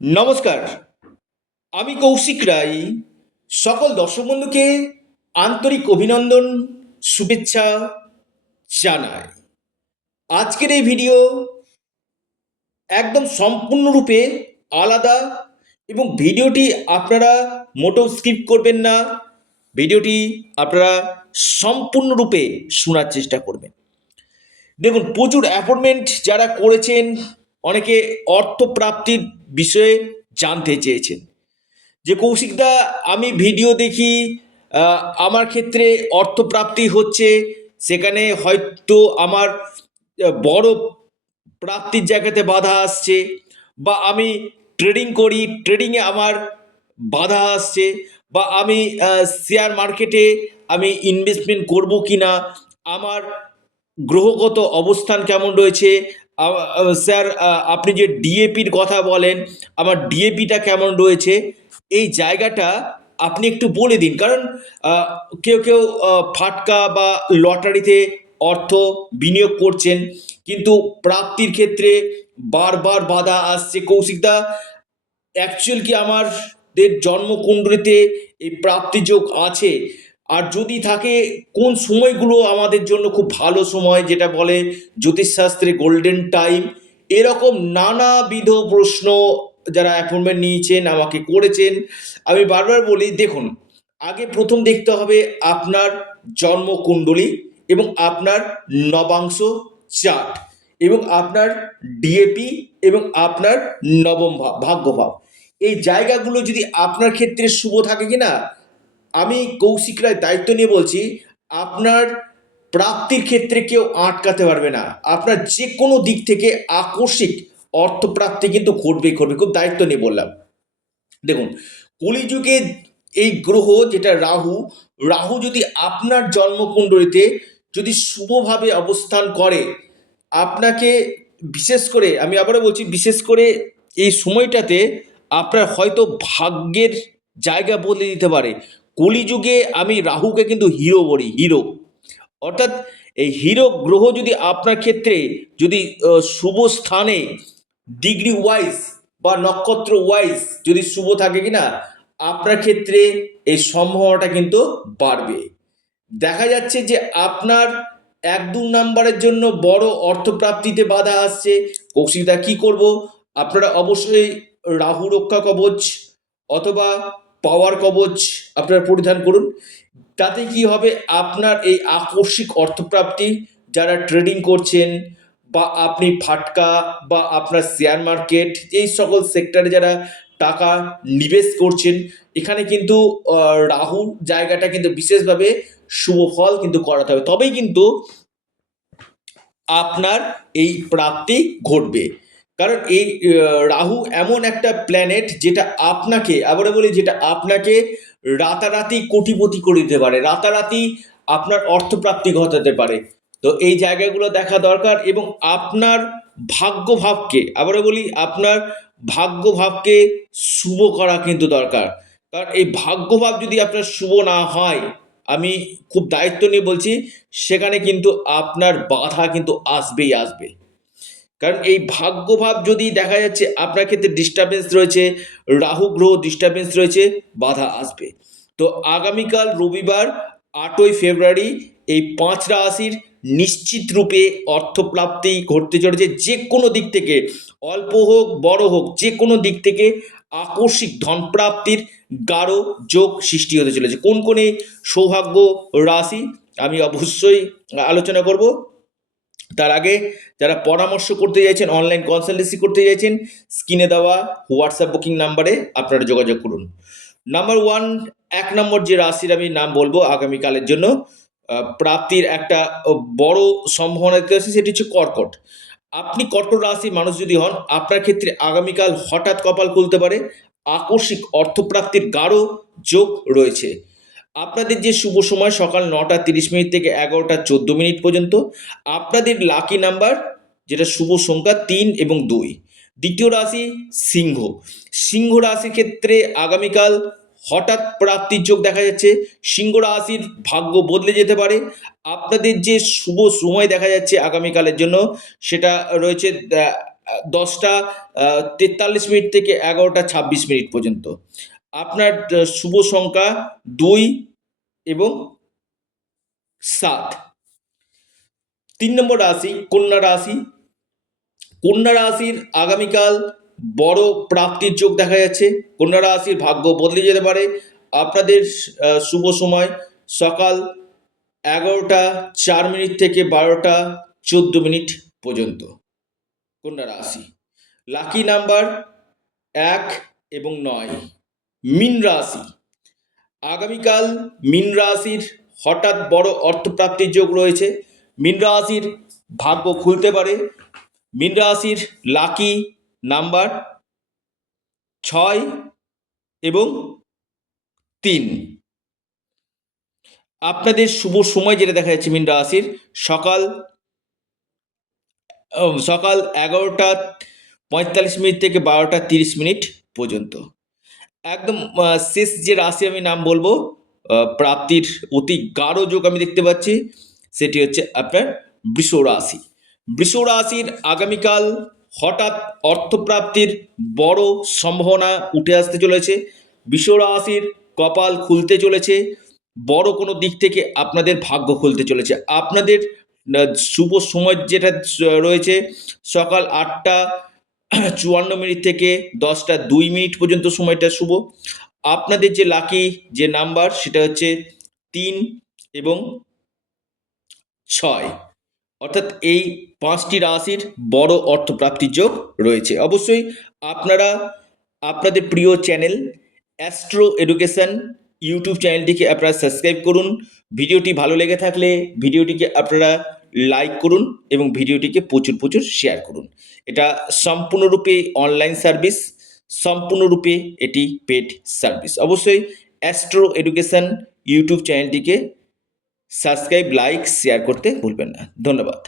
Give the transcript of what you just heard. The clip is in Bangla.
নমস্কার, আমি কৌশিক রায়। সকল দর্শক বন্ধুকে আন্তরিক অভিনন্দন, শুভেচ্ছা জানাই। আজকের এই ভিডিও একদম সম্পূর্ণরূপে আলাদা এবং ভিডিওটি আপনারা মোটেও স্কিপ করবেন না। ভিডিওটি আপনারা সম্পূর্ণরূপে শোনার চেষ্টা করবেন। দেখুন, প্রচুর অ্যাপয়েন্টমেন্ট যারা করেছেন, অনেকে অর্থপ্রাপ্তির বিষয়ে জানতে চেয়েছেন যে কৌশিকদা, আমি ভিডিও দেখি, আমার ক্ষেত্রে অর্থপ্রাপ্তি হচ্ছে, সেখানে হয়তো আমার বড় প্রাপ্তির জায়গাতে বাধা আসছে, বা আমি ট্রেডিং করি, ট্রেডিংয়ে আমার বাধা আসছে, বা আমি শেয়ার মার্কেটে আমি ইনভেস্টমেন্ট করব কি না, আমার গ্রহগত অবস্থান কেমন রয়েছে, স্যার আপনি যে ডিএপির কথা বলেন, আমার ডিএপিটা কেমন রয়েছে, এই জায়গাটা আপনি একটু বলে দিন। কারণ কেউ কেউ ফাটকা বা লটারিতে অর্থ বিনিয়োগ করছেন, কিন্তু প্রাপ্তির ক্ষেত্রে বারবার বাধা আসছে। কৌশিকদা, অ্যাকচুয়াল কি আমাদের জন্মকুণ্ডলিতে এই প্রাপ্তিযোগ আছে? আর যদি থাকে, কোন সময়গুলো আমাদের জন্য খুব ভালো সময়, যেটা বলে জ্যোতিষশাস্ত্রে গোল্ডেন টাইম? এরকম নানাবিধ প্রশ্ন যারা অ্যাপয়েন্টমেন্ট নিয়েছেন, আমাকে করেছেন। আমি বারবার বলি, দেখুন, আগে প্রথম দেখতে হবে আপনার জন্মকুণ্ডলী এবং আপনার নবাংশ চার্ট এবং আপনার ডিএপি এবং আপনার নবম ভাগ্যভাব। এই জায়গাগুলো যদি আপনার ক্ষেত্রে শুভ থাকে কিনা, আমি কৌশিক রায় দায়িত্ব নিয়ে বলছি, আপনার প্রাপ্তির ক্ষেত্রে কেউ আটকাতে পারবে না। আপনার যে কোনো দিক থেকে আকস্মিক অর্থপ্রাপ্তি কিন্তু ঘটবেই ঘটবে, খুব দায়িত্ব নিয়ে বললাম। দেখুন, কলিযুগে এই গ্রহ যেটা রাহু, রাহু যদি আপনার জন্মকুণ্ডলিতে যদি শুভভাবে অবস্থান করে, আপনাকে বিশেষ করে, আমি আবারও বলছি, বিশেষ করে এই সময়টাতে আপনার হয়তো ভাগ্যের জায়গা বদলে দিতে পারে। কলিযুগে আমি রাহুকে কিন্তু হিরো বলি, হিরো। অর্থাৎ এই হিরো গ্রহ যদি আপনার ক্ষেত্রে যদি শুভ স্থানে ডিগ্রি ওয়াইজ বা নক্ষত্র ওয়াইজ যদি শুভ থাকে কিনা, আপনার ক্ষেত্রে এই সম্ভাবনাটা কিন্তু বাড়বে। দেখা যাচ্ছে যে আপনার 1-2 নাম্বারের জন্য বড় অর্থপ্রাপ্তিতে বাধা আসছে। কৌশিকদা কি করব? আপনারা অবশ্যই রাহু রক্ষা কবচ অথবা পাওয়ার কবচ আপনারা পরিধান করুন। তাতে কি হবে, আপনার এই আকস্মিক অর্থপ্রাপ্তি, যারা ট্রেডিং করছেন বা আপনি ফাটকা বা আপনার শেয়ার মার্কেট, এই সকল সেক্টরে যারা টাকা নিবেশ করছেন, এখানে কিন্তু রাহুর জায়গাটা কিন্তু বিশেষভাবে শুভ ফল কিন্তু করাতে হবে, তবেই কিন্তু আপনার এই প্রাপ্তি ঘটবে। কারণ এই রাহু এমন একটা প্ল্যানেট যেটা আপনাকে, আবারও বলি, যেটা আপনাকে রাতারাতি কোটিপতি করে দিতে পারে, রাতারাতি আপনার অর্থপ্রাপ্তি ঘটাতে পারে। তো এই জায়গাগুলো দেখা দরকার, এবং আপনার ভাগ্যভাবকে, আবারও বলি, আপনার ভাগ্যভাবকে শুভ করা কিন্তু দরকার। কারণ এই ভাগ্যভাব যদি আপনার শুভ না হয়, আমি খুব দায়িত্ব নিয়ে বলছি, সেখানে কিন্তু আপনার বাধা কিন্তু আসবেই আসবে। কারণ এই ভাগ্যভাব যদি দেখা যাচ্ছে আপনার ক্ষেত্রে ডিস্টারবেন্স রয়েছে, রাহু গ্রহ ডিস্টারবেন্স রয়েছে, বাধা আসবে। তো আগামীকাল রবিবার 8ই ফেব্রুয়ারি এই 5 রাশির নিশ্চিত রূপে অর্থপ্রাপ্তি ঘটতে চলেছে। যে কোনো দিক থেকে, অল্প হোক বড় হোক, যে কোনো দিক থেকে আকস্মিক ধনপ্রাপ্তির গাঢ় যোগ সৃষ্টি হতে চলেছে। কোন কোন এই সৌভাগ্য রাশি আমি অবশ্যই আলোচনা করব। তার আগে যারা পরামর্শ করতে চাইছেন, অনলাইন কনসালটেন্সি করতে চাইছেন, স্ক্রিনে দেওয়া হোয়াটসঅ্যাপ বুকিং নাম্বারে আপনারা যোগাযোগ করুন। নাম্বার 1, 1 নম্বর যে রাশির আমি নাম বলবো আগামীকালের জন্য প্রাপ্তির একটা বড় সম্ভাবনা দেখতে পাচ্ছি, সেটি হচ্ছে কর্কট। আপনি কর্কট রাশির মানুষ যদি হন, আপনার ক্ষেত্রে আগামীকাল হঠাৎ কপাল খুলতে পারে, আকস্মিক অর্থপ্রাপ্তির গাঢ় যোগ রয়েছে। আপনাদের যে শুভ সময় সকাল 9টা 30 মিনিট থেকে 11টা 14 মিনিট পর্যন্ত। আপনাদের লাকি নাম্বার, যেটা শুভ সংখ্যা, 3 এবং 2। দ্বিতীয় রাশি সিংহ। সিংহ রাশির ক্ষেত্রে আগামীকাল হঠাৎ প্রাপ্তির যোগ দেখা যাচ্ছে। সিংহ রাশির ভাগ্য বদলে যেতে পারে। আপনাদের যে শুভ সময় দেখা যাচ্ছে আগামীকালের জন্য, সেটা রয়েছে 10টা 43 মিনিট থেকে 11টা 26 মিনিট পর্যন্ত। আপনার শুভ সংখ্যা 2 এবং 7। 3 নম্বর রাশি কন্যা রাশি। কন্যা রাশির আগামীকাল বড় প্রাপ্তির যোগ দেখা যাচ্ছে। কন্যা রাশির ভাগ্য বদলে যেতে পারে। আপনাদের শুভ সময় সকাল 11টা 4 মিনিট থেকে 12টা 14 মিনিট পর্যন্ত। কন্যা রাশি লাকি নাম্বার 1 এবং 9। মীন রাশি আগামীকাল মীন রাশির হঠাৎ বড় অর্থপ্রাপ্তির যোগ রয়েছে। মীন রাশির ভাগ্য খুলতে পারে। মীন রাশির লাকি নাম্বার 6 এবং 3। আপনাদের শুভ সময় যেটা দেখা যাচ্ছে মীন রাশির সকাল 11টা 45 মিনিট থেকে 12টা 30 মিনিট পর্যন্ত। একদম শেষ যে রাশি আমি নাম বলবো প্রাপ্তির অতি গাঢ় যোগ আমি দেখতে পাচ্ছি, সেটি হচ্ছে আপনার বৃষ রাশি। বৃষ রাশির আগামীকাল হঠাৎ অর্থপ্রাপ্তির বড় সম্ভাবনা উঠে আসতে চলেছে। বৃষ রাশির কপাল খুলতে চলেছে। বড় কোনো দিক থেকে আপনাদের ভাগ্য খুলতে চলেছে। আপনাদের শুভ সময় যেটা রয়েছে সকাল 8টা 54 মিনিট থেকে 10টা 2 মিনিট পর্যন্ত সময়টা শুভ। আপনাদের যে লাকি যে নাম্বার সেটা হচ্ছে 3 এবং 6। অর্থাৎ এই 5টি রাশির বড় অর্থপ্রাপ্তির যোগ রয়েছে। অবশ্যই আপনারা আপনাদের প্রিয় চ্যানেল অ্যাস্ট্রো এডুকেশন ইউটিউব চ্যানেলটিকে আপনারা সাবস্ক্রাইব করুন। ভিডিওটি ভালো লেগে থাকলে ভিডিওটিকে আপনারা লাইক করুন এবং ভিডিওটিকে প্রচুর প্রচুর শেয়ার করুন। এটা সম্পূর্ণরূপে অনলাইন সার্ভিস, সম্পূর্ণরূপে এটি পেড সার্ভিস। অবশ্যই অ্যাস্ট্রো এডুকেশন ইউটিউব চ্যানেলটিকে সাবস্ক্রাইব, লাইক, শেয়ার করতে ভুলবেন না। ধন্যবাদ।